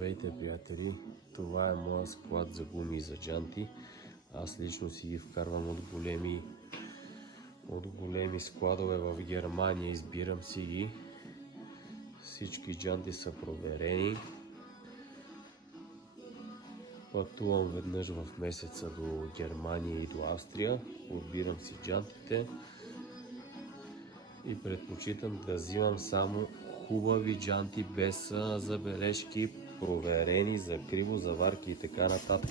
Здравейте, приятели! Това е моя склад за гуми и за джанти. Аз лично си ги вкарвам от големи складове в Германия. Избирам си ги. Всички джанти са проверени. Пътувам веднъж в месеца до Германия и до Австрия. Отбирам си джантите и предпочитам да взимам само хубави джанти, без забележки, проверени за криво, заварки и така нататък.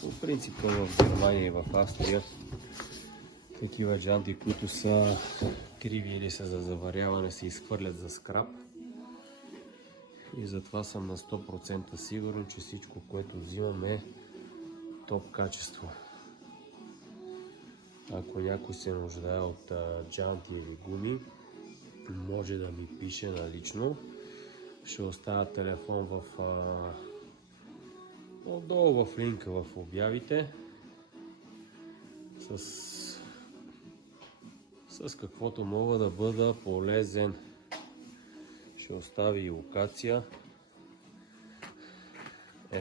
По принцип в Германия и в Австрия такива джанти, които са криви или са за заваряване, се изхвърлят за скрап. И затова съм на 100% сигурен, че всичко, което взимам, е топ качество. Ако някой се нуждае от джанти или гуми, може да ми пише налично. Ще оставя телефон отдолу в линка в обявите. С каквото мога да бъда полезен. Ще остави и локация.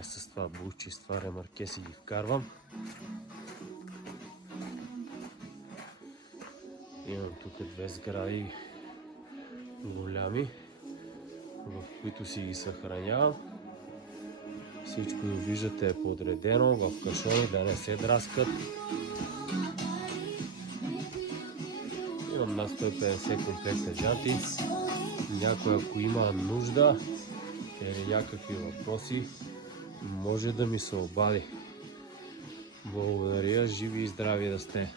С това бушче, с това ремарке си ги вкарвам. Имам тук две сгради голями, в които си ги съхранявам. Всичко виждате е подредено в кашони, да не се драскат. Имам над 150 комплекта джанти. Някой, ако има нужда или някакви въпроси, може да ми се обади. Благодаря, живи и здрави да сте!